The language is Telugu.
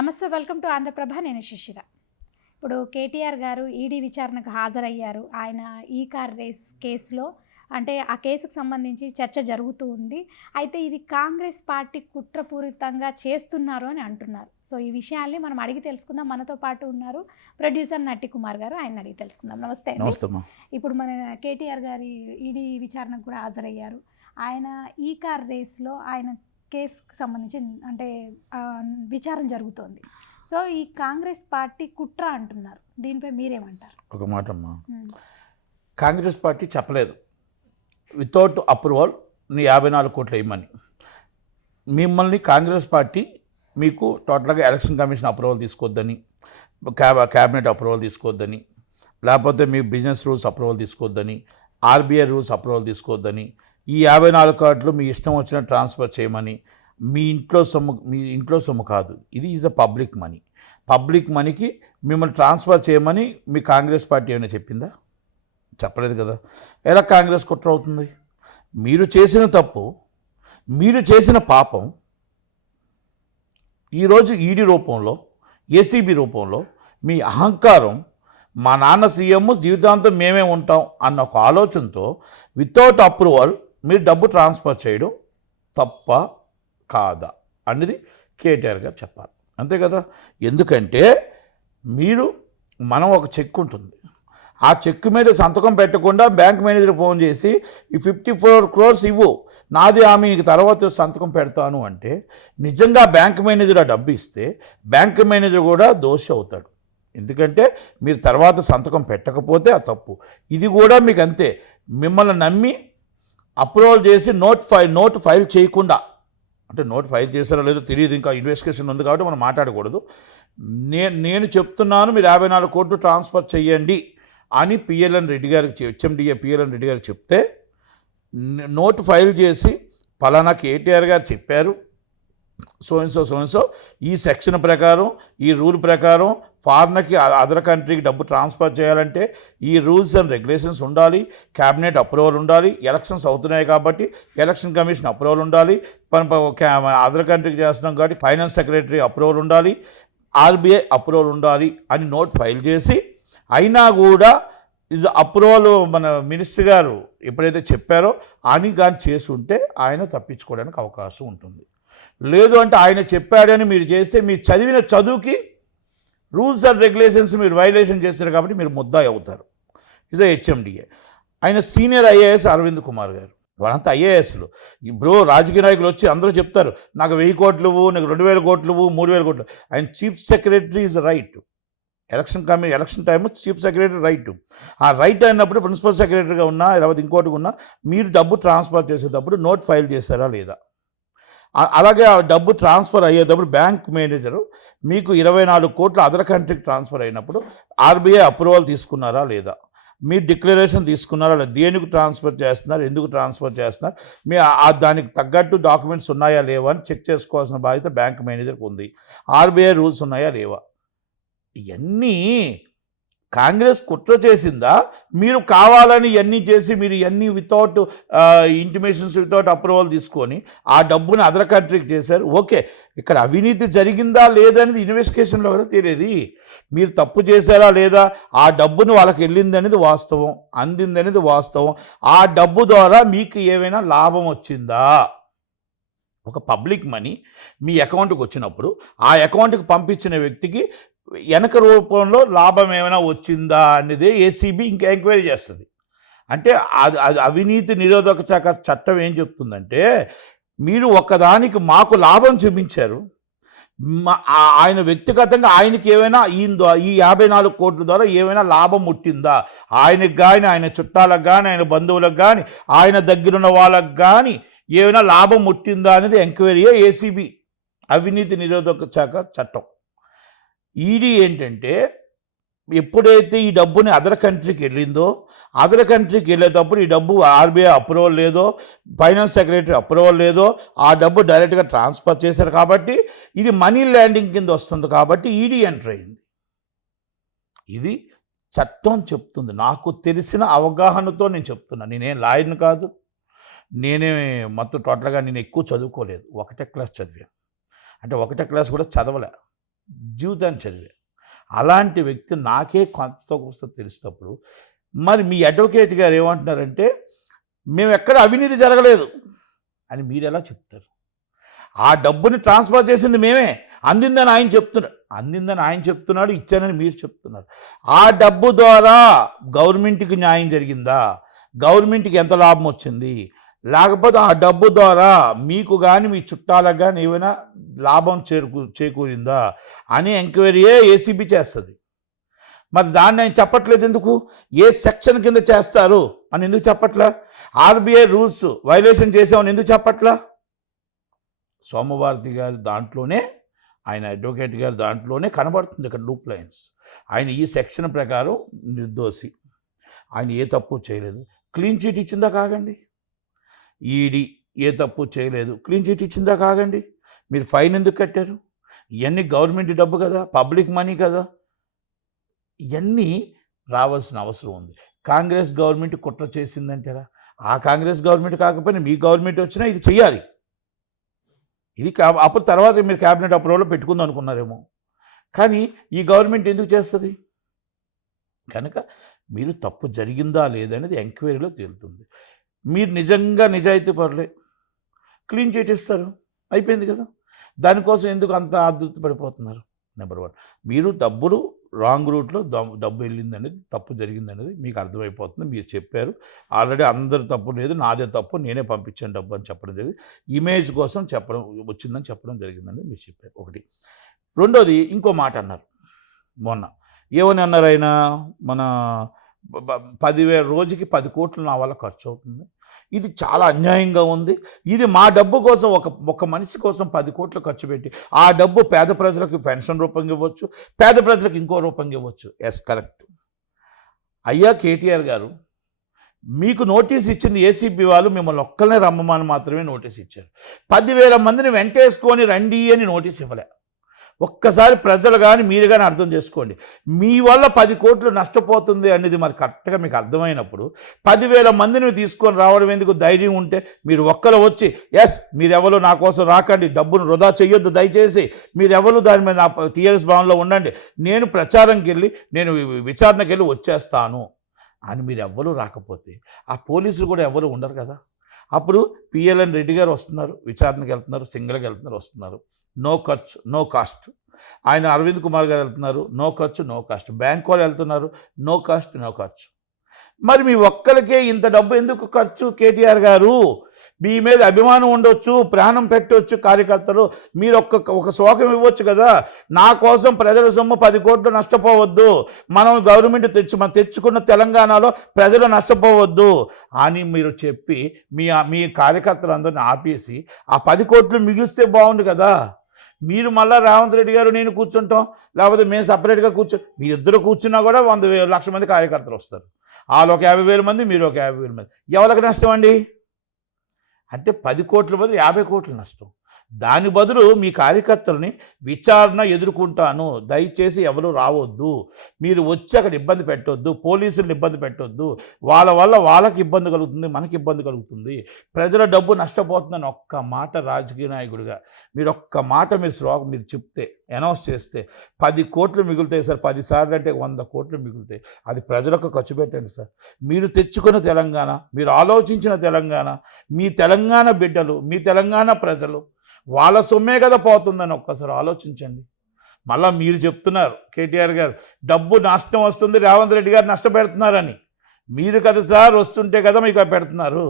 నమస్తే, వెల్కమ్ టు ఆంధ్రప్రభ. నేను శిశిర. ఇప్పుడు కేటీఆర్ గారు ఈడీ విచారణకు హాజరయ్యారు. ఆయన ఈ కార్ రేస్ కేసులో అంటే ఆ కేసుకు సంబంధించి చర్చ జరుగుతూ ఉంది. అయితే ఇది కాంగ్రెస్ పార్టీ కుట్రపూరితంగా చేస్తున్నారు అని అంటున్నారు. సో ఈ విషయాల్ని మనం అడిగి తెలుసుకుందాం. మనతో పాటు ఉన్నారు ప్రొడ్యూసర్ నట్టి కుమార్ గారు. ఆయన అడిగి తెలుసుకుందాం. నమస్తే. ఇప్పుడు మన కేటీఆర్ గారి ఈడీ విచారణకు కూడా హాజరయ్యారు. ఆయన ఈ కార్ రేస్లో ఆయన కేసుకు సంబంధించి అంటే విచారణ జరుగుతోంది. సో ఈ కాంగ్రెస్ పార్టీ కుట్ర అంటున్నారు. దీనిపై మీరేమంటారు? ఒక మాట అమ్మా, కాంగ్రెస్ పార్టీ చెప్పలేదు వితౌట్ అప్రూవల్ నీ 54 కోట్లు వేయమని. మిమ్మల్ని కాంగ్రెస్ పార్టీ మీకు టోటల్గా ఎలక్షన్ కమిషన్ అప్రూవల్ తీసుకోవద్దని, క్యాబినెట్ అప్రూవల్ తీసుకోవద్దని, లేకపోతే మీ బిజినెస్ రూల్స్ అప్రూవల్ తీసుకోవద్దని, ఆర్బీఐ రూల్స్ అప్రూవల్ తీసుకోవద్దని, ఈ 54 కోట్లు మీ ఇష్టం వచ్చిన ట్రాన్స్ఫర్ చేయమని, మీ ఇంట్లో సొమ్ము కాదు, ఇది is the public money. Public మనీకి మిమ్మల్ని ట్రాన్స్ఫర్ చేయమని మీ కాంగ్రెస్ పార్టీ ఏమైనా చెప్పిందా? చెప్పలేదు కదా. ఎలా కాంగ్రెస్ కుట్ర అవుతుంది? మీరు చేసిన తప్పు, మీరు చేసిన పాపం ఈరోజు ఈడీ రూపంలో, ఏసీబీ రూపంలో మీ అహంకారం, మా నాన్న సీఎం జీవితాంతం మేమే ఉంటాం అన్న ఒక ఆలోచనతో వితౌట్ అప్రూవల్ మీరు డబ్బు ట్రాన్స్ఫర్ చేయడం తప్ప కాదా అనేది కేటీఆర్ గారు చెప్పాలి. అంతే కదా. ఎందుకంటే మనం ఒక చెక్ ఉంటుంది, ఆ చెక్ మీద సంతకం పెట్టకుండా బ్యాంక్ మేనేజర్ ఫోన్ చేసి ఈ 54 crores ఇవ్వు, నాది ఆమె నీకు తర్వాత సంతకం పెడతాను అంటే నిజంగా బ్యాంక్ మేనేజర్ ఆ డబ్బు ఇస్తే బ్యాంక్ మేనేజర్ కూడా దోషి అవుతాడు. ఎందుకంటే మీరు తర్వాత సంతకం పెట్టకపోతే ఆ తప్పు. ఇది కూడా మీకు అంతే. మిమ్మల్ని నమ్మి అప్రూవల్ చేసి నోట్ ఫైల్ చేయకుండా, అంటే నోట్ ఫైల్ చేశారో లేదో తెలియదు, ఇంకా ఇన్వెస్టిగేషన్ ఉంది కాబట్టి మనం మాట్లాడకూడదు. నేను చెప్తున్నాను మీరు 54 కోట్లు ట్రాన్స్ఫర్ చేయండి అని పిఎల్ఎన్ రెడ్డి గారికి, హెచ్ఎండిఏ పిఎల్ఎన్ రెడ్డి గారికి చెప్తే నోట్ ఫైల్ చేసి పలానా కేటీఆర్ గారు చెప్పారు, సో ఈ సెక్షన్ ప్రకారం, ఈ రూల్ ప్రకారం ఫారినర్కి అదర్ కంట్రీకి డబ్బు ట్రాన్స్ఫర్ చేయాలంటే ఈ రూల్స్ అండ్ రెగ్యులేషన్స్ ఉండాలి, క్యాబినెట్ అప్రూవల్ ఉండాలి, ఎలక్షన్స్ అవుతున్నాయి కాబట్టి ఎలక్షన్ కమిషన్ అప్రూవల్ ఉండాలి, అదర్ కంట్రీకి చేస్తున్నాం కాబట్టి ఫైనాన్స్ సెక్రటరీ అప్రూవల్ ఉండాలి, ఆర్బీఐ అప్రూవల్ ఉండాలి అని నోట్ ఫైల్ చేసి, అయినా కూడా ఇది అప్రూవల్ మన మినిస్టర్ గారు ఎప్పుడైతే చెప్పారో అని కానీ చేసి ఉంటే ఆయన తప్పించుకోవడానికి అవకాశం ఉంటుంది. లేదు అంటే ఆయన చెప్పాడని మీరు చేస్తే మీరు చదివిన చదువుకి రూల్స్ అండ్ రెగ్యులేషన్స్ మీరు వైలేషన్ చేస్తారు కాబట్టి మీరు ముద్దాయి అవుతారు. Is HMDA. ఆయన సీనియర్ ఐఏఎస్ అరవింద్ కుమార్ గారు, వాళ్ళంతా ఐఏఎస్లు. ఇప్పుడు రాజకీయ నాయకులు వచ్చి అందరూ చెప్తారు నాకు 1000 కోట్లు, నాకు 2000 కోట్లు, 3000 కోట్లు. ఆయన chief secretary is right. Election time chief secretary right. ఆ రైట్ అయినప్పుడు ప్రిన్సిపల్ సెక్రటరీగా ఉన్నా లేకపోతే ఇంకోటిగా ఉన్నా మీరు డబ్బు ట్రాన్స్ఫర్ చేసేటప్పుడు నోట్ ఫైల్ చేస్తారా లేదా? అలాగే ఆ డబ్బు ట్రాన్స్ఫర్ అయ్యేటప్పుడు బ్యాంక్ మేనేజరు మీకు 24 కోట్లు అదర్ కంట్రీకి ట్రాన్స్ఫర్ అయినప్పుడు ఆర్బీఐ అప్రూవల్ తీసుకున్నారా లేదా, మీరు డిక్లరేషన్ తీసుకున్నారా లేదా, దేనికి ట్రాన్స్ఫర్ చేస్తున్నారు, ఎందుకు ట్రాన్స్ఫర్ చేస్తున్నారు, మీ దానికి తగ్గట్టు డాక్యుమెంట్స్ ఉన్నాయా లేవా అని చెక్ చేసుకోవాల్సిన బాధ్యత బ్యాంక్ మేనేజర్కి ఉంది. ఆర్బీఐ రూల్స్ ఉన్నాయా లేవా? ఇవన్నీ కాంగ్రెస్ కుట్ర చేసిందా? మీరు కావాలని ఇవన్నీ చేసి మీరు ఇవన్నీ వితౌట్ ఇంటిమేషన్స్, వితౌట్ అప్రూవల్ తీసుకొని ఆ డబ్బుని అదర్ కంట్రీకి చేశారు. ఓకే, ఇక్కడ అవినీతి జరిగిందా లేదా అనేది ఇన్వెస్టిగేషన్లో కదా తెలియదు. మీరు తప్పు చేశారా లేదా, ఆ డబ్బుని వాళ్ళకి వెళ్ళింది అనేది వాస్తవం, అందింది అనేది వాస్తవం. ఆ డబ్బు ద్వారా మీకు ఏమైనా లాభం వచ్చిందా? ఒక పబ్లిక్ మనీ మీ అకౌంట్కి వచ్చినప్పుడు ఆ అకౌంట్కి పంపించిన వ్యక్తికి వెనక రూపంలో లాభం ఏమైనా వచ్చిందా అనేది ఏసీబీ ఇంకా ఎంక్వైరీ చేస్తుంది. అంటే అది అవినీతి నిరోధక శాఖ చట్టం ఏం చెప్తుందంటే, మీరు ఒకదానికి మాకు లాభం చూపించారు, ఆయన వ్యక్తిగతంగా ఆయనకి ఏమైనా ఈ 54 కోట్ల ద్వారా ఏమైనా లాభం ముట్టిందా, ఆయనకు కానీ, ఆయన చుట్టాలకు కానీ, ఆయన బంధువులకు కానీ, ఆయన దగ్గరున్న వాళ్ళకు కానీ ఏమైనా లాభం ముట్టిందా అనేది ఎంక్వైరీయే ఏసీబీ, అవినీతి నిరోధక శాఖ చట్టం. ఈడీ ఏంటంటే ఎప్పుడైతే ఈ డబ్బుని అదర్ కంట్రీకి వెళ్ళిందో, అదర్ కంట్రీకి వెళ్ళేటప్పుడు ఈ డబ్బు ఆర్బీఐ అప్రూవల్ లేదో, ఫైనాన్స్ సెక్రటరీ అప్రూవల్ లేదో, ఆ డబ్బు డైరెక్ట్గా ట్రాన్స్ఫర్ చేశారు కాబట్టి ఇది మనీ ల్యాండింగ్ కింద వస్తుంది కాబట్టి ఈడీ ఎంటర్ అయింది. ఇది చట్టం చెప్తుంది. నాకు తెలిసిన అవగాహనతో నేను చెప్తున్నా. నేనేం లాయర్ని కాదు, నేనే మొత్తం టోటల్గా నేను ఎక్కువ చదువుకోలేదు, 1వ క్లాస్ చదివాను. అంటే 1వ క్లాస్ కూడా చదవలే, జీవితాన్ని చదివా. అలాంటి వ్యక్తి నాకే కొంత కొంత తెలిసినప్పుడు మరి మీ అడ్వకేట్ గారు ఏమంటున్నారంటే మేము ఎక్కడ అవినీతి జరగలేదు అని మీరు ఎలా చెప్తారు? ఆ డబ్బుని ట్రాన్స్ఫర్ చేసింది మేమే, అందిందని ఆయన చెప్తున్నాడు, ఇచ్చానని మీరు చెప్తున్నారు. ఆ డబ్బు ద్వారా గవర్నమెంట్కి న్యాయం జరిగిందా? గవర్నమెంట్కి ఎంత లాభం వచ్చింది? లేకపోతే ఆ డబ్బు ద్వారా మీకు కానీ మీ చుట్టాలకు కానీ ఏమైనా లాభం చేకూరిందా అని ఎంక్వైరీయే ఏసీబీ చేస్తుంది. మరి దాన్ని ఆయన చెప్పట్లేదు ఎందుకు? ఏ సెక్షన్ కింద చేస్తారు అని ఎందుకు చెప్పట్లా? ఆర్బీఐ రూల్స్ వైలేషన్ చేసామని ఎందుకు చెప్పట్లా? సోమవారతి గారి దాంట్లోనే, ఆయన అడ్వకేట్ గారి దాంట్లోనే కనబడుతుంది ఇక్కడ లూప్ లైన్స్. ఆయన ఈ సెక్షన్ ప్రకారం నిర్దోషి, ఆయన ఏ తప్పు చేయలేదు, క్లీన్ చీట్ ఇచ్చిందా కాగండి. ఈడీ ఏ తప్పు చేయలేదు, క్లీన్ చీట్ ఇచ్చిందా కాగండి. మీరు ఫైన్ ఎందుకు కట్టారు? ఇవన్నీ గవర్నమెంట్ డబ్బు కదా, పబ్లిక్ మనీ కదా, ఇవన్నీ రావాల్సిన అవసరం ఉంది. కాంగ్రెస్ గవర్నమెంట్ కుట్ర చేసిందంటారా? ఆ కాంగ్రెస్ గవర్నమెంట్ కాకపోయినా మీ గవర్నమెంట్ వచ్చినా ఇది చెయ్యాలి. ఇది అప్పుడు తర్వాత మీరు క్యాబినెట్ అప్రూవల్లో పెట్టుకుందాం అనుకున్నారేమో, కానీ ఈ గవర్నమెంట్ ఎందుకు చేస్తుంది? కనుక మీరు తప్పు జరిగిందా లేదనేది ఎంక్వైరీలో తేలుతుంది. మీరు నిజంగా నిజాయితీ పరులే, క్లీన్ చీట్ ఇస్తారు, అయిపోయింది కదా. దానికోసం ఎందుకు అంత ఆదుర్తి పడిపోతున్నారు? నెంబర్ 1, మీరు డబ్బులు రాంగ్ రూట్లో డబ్బు వెళ్ళింది అనేది, తప్పు జరిగింది అనేది మీకు అర్థమైపోతుంది. మీరు చెప్పారు ఆల్రెడీ, అందరు తప్పు లేదు, నాదే తప్పు, నేనే పంపించాను డబ్బు అని చెప్పడం జరిగింది. ఇమేజ్ కోసం చెప్పడం వచ్చిందని చెప్పడం జరిగిందని మీరు చెప్పారు. ఒకటి. రెండోది, ఇంకో మాట అన్నారు మొన్న. ఏమని అన్నారు ఆయన? మన 10,000 రోజుకి 10 కోట్లు నా వల్ల ఖర్చు అవుతుంది, ఇది చాలా అన్యాయంగా ఉంది, ఇది మా డబ్బు కోసం ఒక మనిషి కోసం 10 కోట్లు ఖర్చు పెట్టి ఆ డబ్బు పేద ప్రజలకు పెన్షన్ రూపంగా ఇవ్వచ్చు, పేద ప్రజలకు ఇంకో రూపంగా ఇవ్వచ్చు. Yes, correct. అయ్యా కేటీఆర్ గారు, మీకు నోటీస్ ఇచ్చింది ఏసీబీ వాళ్ళు, మిమ్మల్ని ఒక్కనే రమ్మని మాత్రమే నోటీస్ ఇచ్చారు. 10,000 మందిని వెంటేసుకొని రండి అని నోటీస్ ఇవ్వలే. ఒక్కసారి ప్రజలు కానీ మీరు కానీ అర్థం చేసుకోండి. మీ వల్ల 10 కోట్లు నష్టపోతుంది అనేది మరి కరెక్ట్గా మీకు అర్థమైనప్పుడు 10,000 మందిని తీసుకొని రావడం ఎందుకు? ధైర్యం ఉంటే మీరు ఒక్కరు వచ్చి, ఎస్ మీరెవరు నా కోసం రాకండి, డబ్బును వృధా చేయొద్దు దయచేసి, మీరెవరు దాని మీద టీఆర్ఎస్ భవన్లో ఉండండి, నేను ప్రచారంకి వెళ్ళి నేను విచారణకి వెళ్ళి వచ్చేస్తాను అని మీరు ఎవ్వరూ రాకపోతే ఆ పోలీసులు కూడా ఎవరు ఉండరు కదా. అప్పుడు పిఎల్ఎన్ రెడ్డి గారు వస్తున్నారు, విచారణకి వెళ్తున్నారు, సింగిల్గా వెళ్తున్నారు, వస్తున్నారు, నో ఖర్చు నో కాస్ట్. ఆయన అరవింద్ కుమార్ గారు వెళ్తున్నారు, నో ఖర్చు నో కాస్ట్. బ్యాంక్ వాళ్ళు వెళ్తున్నారు, నో కాస్ట్ నో ఖర్చు. మరి మీ ఒక్కరికే ఇంత డబ్బు ఎందుకు ఖర్చు? కేటీఆర్ గారు, మీ మీద అభిమానం ఉండొచ్చు, ప్రాణం పెట్టవచ్చు కార్యకర్తలు, మీరు ఒక శోకం ఇవ్వచ్చు కదా, నా కోసం ప్రజల సొమ్ము 10 కోట్లు నష్టపోవద్దు, మనం గవర్నమెంట్ తెచ్చుకున్న తెలంగాణలో ప్రజలు నష్టపోవద్దు అని మీరు చెప్పి మీ కార్యకర్తలందరినీ ఆపేసి ఆ 10 కోట్లు మిగిస్తే బాగుండు కదా. మీరు మళ్ళీ రేవంత్ రెడ్డి గారు నేను కూర్చుంటాం, లేకపోతే మేము సపరేట్గా మీ ఇద్దరు కూర్చున్నా కూడా 100,000 మంది కార్యకర్తలు వస్తారు. వాళ్ళు ఒక 50,000 మంది, మీరు ఒక 50,000 మంది. ఎవరికి నష్టం అండి? అంటే 10 కోట్ల బదులు 50 కోట్ల నష్టం. దాని బదులు మీ కార్యకర్తలని విచారణ ఎదుర్కొంటాను, దయచేసి ఎవరు రావద్దు, మీరు వచ్చి అక్కడ ఇబ్బంది పెట్టొద్దు, పోలీసులను ఇబ్బంది పెట్టొద్దు, వాళ్ళ వల్ల వాళ్ళకి ఇబ్బంది కలుగుతుంది, మనకి ఇబ్బంది కలుగుతుంది, ప్రజల డబ్బు నష్టపోతుందని ఒక్క మాట రాజకీయ నాయకుడిగా మీరు ఒక్క మాట మీరు చెప్తే, అనౌన్స్ చేస్తే 10 కోట్లు మిగులుతాయి సార్. 10 సార్లు అంటే 100 కోట్లు మిగులుతాయి. అది ప్రజలకు ఖర్చు పెట్టండి సార్. మీరు తెచ్చుకున్న తెలంగాణ, మీరు ఆలోచించిన తెలంగాణ, మీ తెలంగాణ బిడ్డలు, మీ తెలంగాణ ప్రజలు, వాళ్ళ సొమ్మే కదా పోతుందని ఒక్కసారి ఆలోచించండి. మళ్ళీ మీరు చెప్తున్నారు కేటీఆర్ గారు, డబ్బు నష్టం వస్తుంది, రేవంత్ రెడ్డి గారు నష్టపెడుతున్నారని. మీరు కదా సార్ వస్తుంటే కదా మీకు పెడుతున్నారు.